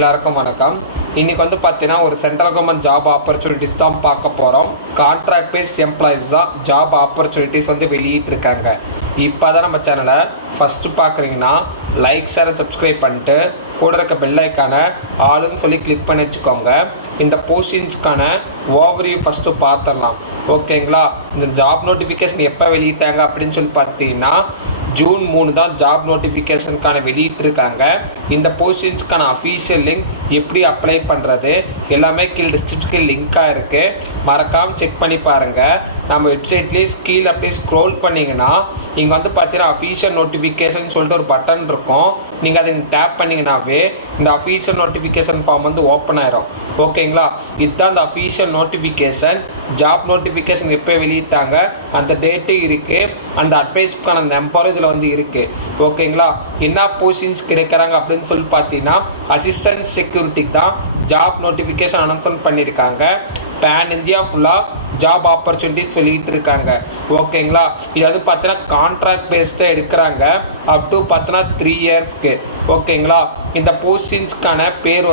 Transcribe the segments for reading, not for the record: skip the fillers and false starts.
எல்லாருக்கும் வணக்கம். இன்னைக்கு பார்த்தீங்கன்னா ஒரு சென்ட்ரல் கவர்மெண்ட் ஜாப் ஆப்பர்ச்சுனிட்டிஸ் தான் பார்க்க போகிறோம். கான்ட்ராக்ட் பேஸ்ட் எம்ப்ளாயிஸ் தான் ஜாப் ஆப்பர்ச்சுனிட்டிஸ் வெளியிட்டிருக்காங்க. இப்போ தான் நம்ம சேனலை ஃபஸ்ட்டு பார்க்குறீங்கன்னா லைக் ஷேர் சப்ஸ்கிரைப் பண்ணிட்டு கூட இருக்க பெல் ஐக்கான ஆளுன்னு சொல்லி கிளிக் பண்ணி வச்சுக்கோங்க. இந்த போஸ்டிங்ஸ்க்கான ஓவர்வியூ ஃபஸ்ட்டு பார்த்துடலாம். ஓகேங்களா? இந்த ஜாப் நோட்டிஃபிகேஷன் எப்போ வெளியிட்டாங்க அப்படின்னு சொல்லி பார்த்தீங்கன்னா ஜூன் 3 தான் ஜாப் நோட்டிஃபிகேஷனுக்கான வெளியிட்டிருக்காங்க. இந்த போஸ்டிங்ஸ்க்கான அஃபீஷியல் லிங்க் எப்படி அப்ளை பண்ணுறது எல்லாமே கீழே டிஸ்கிரிப்ஷன் லிங்காக இருக்குது. மறக்காமல் செக் பண்ணி பாருங்கள். நம்ம வெப்சைட்லேயே கீழே அப்படியே ஸ்க்ரோல் பண்ணிங்கன்னா இங்கே பார்த்தீங்கன்னா அஃபீஷியல் நோட்டிஃபிகேஷன் சொல்லிட்டு ஒரு பட்டன் இருக்கும். நீங்கள் அதை டேப் பண்ணிங்கன்னாவே இந்த அஃபீஷியல் நோட்டிஃபிகேஷன் ஃபார்ம் ஓப்பன் ஆயிரும். ஓகேங்களா? இதுதான் இந்த அஃபீஷியல் நோட்டிஃபிகேஷன். ஜாப் நோட்டிஃபிகேஷன் எப்போ வெளியிட்டாங்க அந்த டேட்டு இருக்குது. அந்த அட்வைஸ்க்கான நம்பரும் இதில் இருக்குது. ஓகேங்களா? என்ன போஸ்டிங்ஸ் கிடைக்கிறாங்க அப்படின்னு சொல்லி பார்த்தீங்கன்னா அசிஸ்டன்ட் செக்யூரிட்டிக்கு தான் ஜாப் நோட்டிஃபிகேஷன் அனௌன்ஸ்மெண்ட் பண்ணியிருக்காங்க. பேன் இந்தியா ஃபுல்லாக ஜாப் ஆப்பர்ச்சுனிட்டிஸ் சொல்லிகிட்டு இருக்காங்க. ஓகேங்களா? இது பார்த்தீங்கன்னா கான்ட்ராக்ட் பேஸ்டாக எடுக்கிறாங்க அப் டு பார்த்தீங்கன்னா 3 இயர்ஸ்க்கு. ஓகேங்களா? இந்த போஸ்டிங்ஸ்க்கான பேர்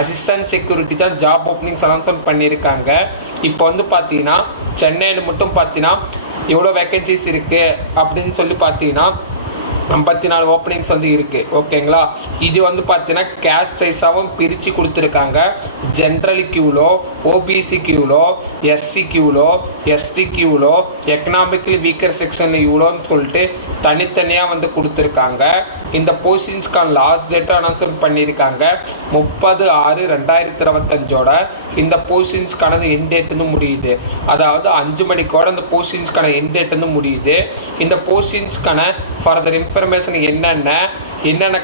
அசிஸ்டன்ட் செக்யூரிட்டி தான் ஜாப் ஓப்பனிங்ஸ் அனௌன்ஸ்மெண்ட் பண்ணியிருக்காங்க. இப்போ பார்த்தீங்கன்னா சென்னையில் மட்டும் பார்த்தீங்கன்னா எவ்வளோ வேக்கன்சிஸ் இருக்குது அப்படின்னு சொல்லி பார்த்தீங்கன்னா 54 ஓப்பனிங்ஸ் இருக்குது. ஓகேங்களா? இது பார்த்தீங்கன்னா கேஸ்ட் சைஸாகவும் பிரித்து கொடுத்துருக்காங்க. ஜென்ரல் கியூலோ, ஓபிசி கியூலோ, எஸ்சி கியூலோ, எஸ்டி கியூலோ, எக்கனாமிக்கலி வீக்கர் செக்ஷனில் இவ்வளோன்னு சொல்லிட்டு தனித்தனியாக கொடுத்துருக்காங்க. இந்த போஸ்டிங்ஸ்க்கான லாஸ்ட் டேட்டை அனௌன்ஸ்மெண்ட் பண்ணியிருக்காங்க 30/6/2025. இந்த போஸ்டிங்ஸ்க்கானது எண்ட் டேட்டுன்னு முடியுது. அதாவது 5 மணிக்கோட இந்த போஸ்டிங்ஸ்க்கான எண்ட் டேட்டுன்னு முடியுது. இந்த போஸ்டிங்ஸ்க்கான ஃபர்தர் இன்ஃபர்மேஷன் என்னென்ன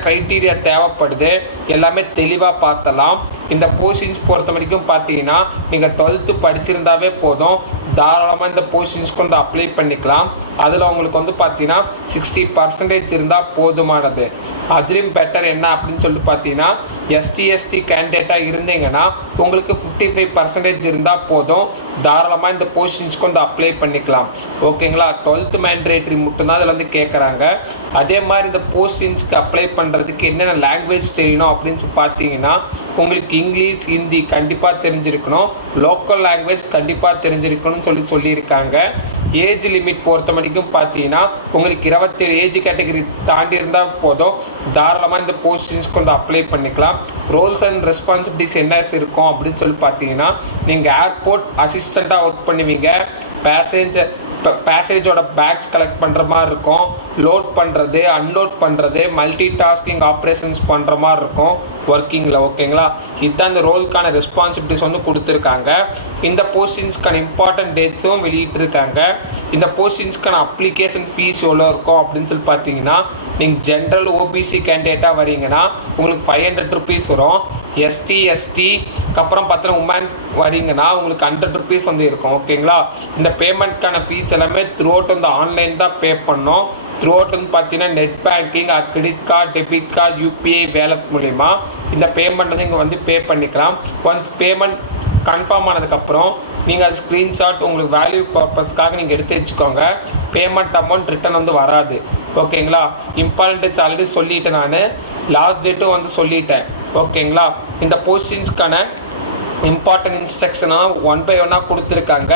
க்ரைட்டீரியா தேவைப்படுது எல்லாமே தெளிவாக பார்த்தலாம். இந்த போஸ்டிங்ஸ் பொறுத்த வரைக்கும் பார்த்தீங்கன்னா நீங்கள் 12th படிச்சிருந்தாவே போதும், தாராளமாக இந்த போஸ்டிங்ஸ்க்கு அப்ளை பண்ணிக்கலாம். அதில் உங்களுக்கு பார்த்தீங்கன்னா 60% இருந்தால் போதுமானது. அதுலேயும் பெட்டர் என்ன அப்படின்னு சொல்லிட்டு பார்த்தீங்கன்னா எஸ்டி கேண்டிடேட்டாக இருந்தீங்கன்னா உங்களுக்கு 55% இருந்தால் போதும், தாராளமாக இந்த போஸ்டிங்ஸ்க்கு அப்ளை பண்ணிக்கலாம். ஓகேங்களா? 12th மேண்டேட்டரி மட்டும்தான் அதில் கேட்குறாங்க. அதே மாதிரி இந்த போஸ்டிங்ஸ்க்கு அப்ளை பண்ணுறதுக்கு என்னென்ன லாங்குவேஜ் தெரியணும் அப்படின்னு சொல்லி பார்த்தீங்கன்னா உங்களுக்கு இங்கிலீஷ், ஹிந்தி கண்டிப்பாக தெரிஞ்சிருக்கணும். லோக்கல் லாங்குவேஜ் கண்டிப்பாக தெரிஞ்சிருக்கணும்னு சொல்லியிருக்காங்க. ஏஜ் லிமிட் பொறுத்த வரைக்கும் பார்த்தீங்கன்னா உங்களுக்கு 27 ஏஜ் கேட்டகரி தாண்டி இருந்தால் போதும், தாராளமாக இந்த போஸ்டிங்ஸ்க்கு அப்ளை பண்ணிக்கலாம். ரோல்ஸ் அண்ட் ரெஸ்பான்சிபிலிட்டிஸ் என்ன இருக்கும் அப்படின்னு சொல்லி பார்த்தீங்கன்னா நீங்கள் ஏர்போர்ட் அசிஸ்டண்ட்டாக ஒர்க் பண்ணுவீங்க. பேசேஜோட பேக்ஸ் கலெக்ட் பண்ணுற மாதிரி இருக்கும். லோட் பண்ணுறது, அன்லோட் பண்ணுறது, மல்டி டாஸ்கிங் ஆப்ரேஷன்ஸ் பண்ணுற மாதிரி இருக்கும் ஒர்க்கிங்கில். ஓகேங்களா? இதுதான் இந்த ரோலுக்கான ரெஸ்பான்சிபிலிட்டிஸ் கொடுத்துருக்காங்க. இந்த போஸ்டிங்ஸ்க்கான இம்பார்ட்டன்ட் டேட்ஸும் வெளியிட்டிருக்காங்க. இந்த போஸ்டிங்ஸ்க்கான அப்ளிகேஷன் ஃபீஸ் எவ்வளோ இருக்கும் அப்படின்னு சொல்லி பார்த்தீங்கன்னா நீங்கள் ஜென்ரல் ஓபிசி கேண்டிடேட்டாக வரீங்கன்னா உங்களுக்கு 500 rupees வரும். எஸ்டிக்கு அப்புறம் பார்த்தீங்கன்னா உமன்ஸ் வரீங்கன்னா உங்களுக்கு 100 rupees இருக்கும். ஓகேங்களா? இந்த பேமெண்ட்கான ஃபீஸ் எல்லாமே த்ரூ அவுட் ஆன்லைன் தான் பே பண்ணோம். த்ரூ அவுட் பார்த்தீங்கன்னா net banking, credit card, debit card, UPI wallet மூலிமா இந்த பேமெண்ட் இங்கே பே பண்ணிக்கலாம். ஒன்ஸ் பேமெண்ட் கன்ஃபார்ம் ஆனதுக்கப்புறம் நீங்கள் அது ஸ்க்ரீன்ஷாட் உங்களுக்கு வேல்யூ பர்பஸ்க்காக நீங்கள் எடுத்து வச்சுக்கோங்க. பேமெண்ட் அமௌண்ட் ரிட்டன் வராது. ஓகேங்களா? இம்பார்ட்டன்ஸ் ஆல்ரெடி சொல்லிட்டேன், நான் லாஸ்ட் டேட்டும் சொல்லிட்டேன். ஓகேங்களா? இந்த போஸ்டிங்ஸ்க்கான இம்பார்ட்டன்ட் இன்ஸ்ட்ரக்ஷனாக 1 by 1 கொடுத்துருக்காங்க.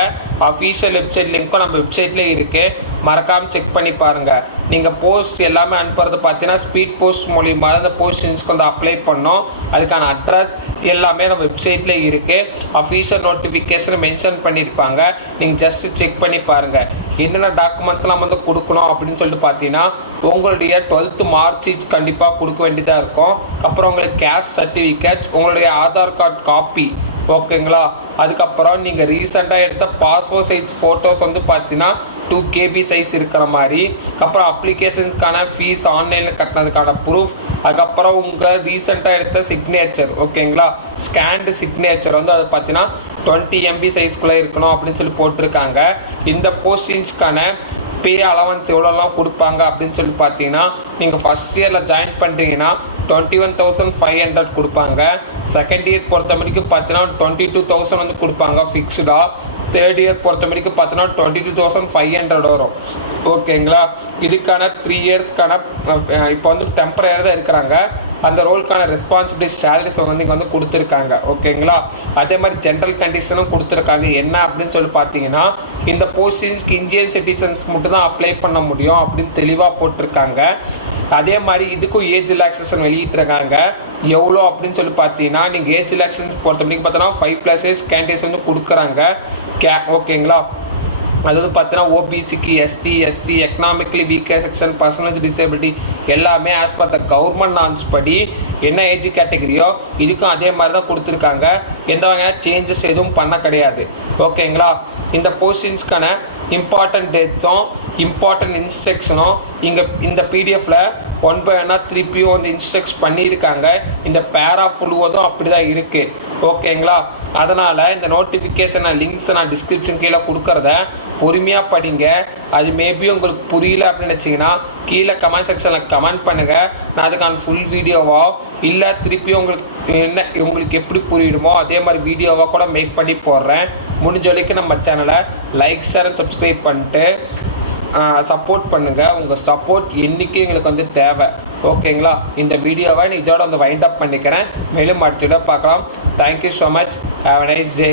அஃபீஷியல் வெப்சைட் லிங்க்கும் நம்ம வெப்சைட்லேயே இருக்குது. மறக்காமல் செக் பண்ணி பாருங்கள். நீங்கள் போஸ்ட் எல்லாமே அனுப்புறது பார்த்தீங்கன்னா ஸ்பீட் போஸ்ட் மூலிமா அந்த போஸ்டிங்ஸ்க்கு அப்ளை பண்ணோம். அதுக்கான அட்ரஸ் எல்லாமே நம்ம வெப்சைட்லேயே இருக்குது. அஃபீஷியல் நோட்டிஃபிகேஷன் மென்ஷன் பண்ணியிருப்பாங்க. நீங்கள் ஜஸ்ட்டு செக் பண்ணி பாருங்கள். என்னென்ன டாக்குமெண்ட்ஸ்லாம் கொடுக்கணும் அப்படின்னு சொல்லிட்டு பார்த்தீங்கன்னா உங்களுடைய 12th மார்க் ஷீட் கண்டிப்பாக கொடுக்க வேண்டியதாக இருக்கும். அப்புறம் உங்களுக்கு கேஸ்ட் சர்டிஃபிகேட், உங்களுடைய ஆதார் கார்டு காப்பி. ஓகேங்களா? அதுக்கப்புறம் நீங்கள் ரீசெண்டாக எடுத்த பாஸ்போர்ட் சைஸ் ஃபோட்டோஸ் பார்த்தீங்கன்னா 2 KB சைஸ் இருக்கிற மாதிரி. அப்புறம் அப்ளிகேஷன்ஸ்க்கான ஃபீஸ் ஆன்லைனில் கட்டினதுக்கான ப்ரூஃப். அதுக்கப்புறம் உங்கள் ரீசெண்டாக எடுத்த சிக்னேச்சர். ஓகேங்களா? ஸ்கேன்டு சிக்னேச்சர் அது பார்த்தீங்கன்னா 20 MB சைஸ்க்குள்ளே இருக்கணும் அப்படின்னு சொல்லி போட்டிருக்காங்க. இந்த போஸ்டிங்ஸ்க்கான பே அலவன்ஸ் எவ்வளோலாம் கொடுப்பாங்க அப்படின்னு சொல்லி பார்த்தீங்கன்னா நீங்கள் ஃபஸ்ட் இயரில் ஜாயின் பண்ணுறீங்கன்னா 21,500 கொடுப்பாங்க. செகண்ட் இயர் பொறுத்த மணிக்கு பார்த்தீங்கன்னா 22,000 வந்து கொடுப்பாங்க ஃபிக்ஸ்டாக. தேர்ட் இயர் பொறுத்த மணிக்கு பார்த்தீங்கன்னா 22,500 வரும். ஓகேங்களா? இதுக்கான 3 இயர்ஸ்க்கான இப்போ வந்து டெம்பரரியாக தான் இருக்கிறாங்க. அந்த ரோலுக்கான ரெஸ்பான்சிபிலிட்டி சேலரிஸ் வந்து இங்கே வந்து கொடுத்துருக்காங்க. ஓகேங்களா? அதே மாதிரி ஜென்ரல் கண்டிஷனும் கொடுத்துருக்காங்க. என்ன அப்படின்னு சொல்லி பார்த்தீங்கன்னா, இந்த போஸ்டிங்ஸ்க்கு இந்தியன் சிட்டிசன்ஸ் மட்டும் தான் அப்ளை பண்ண முடியும் அப்படின்னு தெளிவாக போட்டிருக்காங்க. அதே மாதிரி இதுக்கும் ஏஜ் ரிலாக்ஸேஷன் வெளியிட்டிருக்காங்க. எவ்வளோ அப்படின்னு சொல்லி பார்த்தீங்கன்னா, நீங்கள் ஏஜ் ரிலாக்ஸேஷன் பொறுத்த வரைக்கும் பார்த்தோன்னா 5+ இயர்ஸ் கேண்டிடேட்ஸ் வந்து கொடுக்குறாங்க. ஓகேங்களா? அதாவது பார்த்தீங்கன்னா ஓபிசிக்கு, ST, economically weaker section, personal disability எல்லாமே as per the government norms படி என்ன ஏஜ் கேட்டகரியோ இதுக்கும் அதே மாதிரி தான் கொடுத்துருக்காங்க. எந்த வகையான சேஞ்சஸ் எதுவும் பண்ண கிடையாது. ஓகேங்களா? இந்த போஸ்டிங்ஸ்க்கான இம்பார்ட்டன்ட் டேட்ஸும் இம்பார்ட்டன்ட் இன்ஸ்ட்ரக்ஷனும் இங்கே இந்த பிடிஎஃப்பில் 1 by 1 திருப்பியும் வந்து இன்ஸ்ட்ரக்ட் பண்ணியிருக்காங்க. இந்த பேரா ஃபுல்லுவதும் அப்படி தான் இருக்குது. ஓகேங்களா? அதனால் இந்த நோட்டிஃபிகேஷன் லிங்க்ஸை நான் டிஸ்கிரிப்ஷன் கீழே கொடுக்குறத பொறுமையாக படிங்க. அது மேபி உங்களுக்கு புரியல அப்படின்னு நினச்சிங்கன்னா கீழே கமெண்ட் செக்ஷனில் கமெண்ட் பண்ணுங்கள். நான் அதுக்கான ஃபுல் வீடியோவோ இல்லை திருப்பியும் உங்களுக்கு எப்படி புரியுமோ அதே மாதிரி வீடியோவாக கூட மேக் பண்ணி போடுறேன். முடிஞ்ச வரைக்கும் நம்ம சேனலை லைக், ஷேர் அண்ட் சப்ஸ்கிரைப் பண்ணிட்டு சப்போர்ட் பண்ணுங்கள். உங்கள் சப்போர்ட் என்றைக்கும் எங்களுக்கு வந்து தேவை. ஓகேங்களா? இந்த வீடியோவை இதோட வந்து வைண்ட் அப் பண்ணிக்கிறேன். மேலும் அடுத்த வீடியோ பார்க்கலாம். Thank you so much. Have a nice day.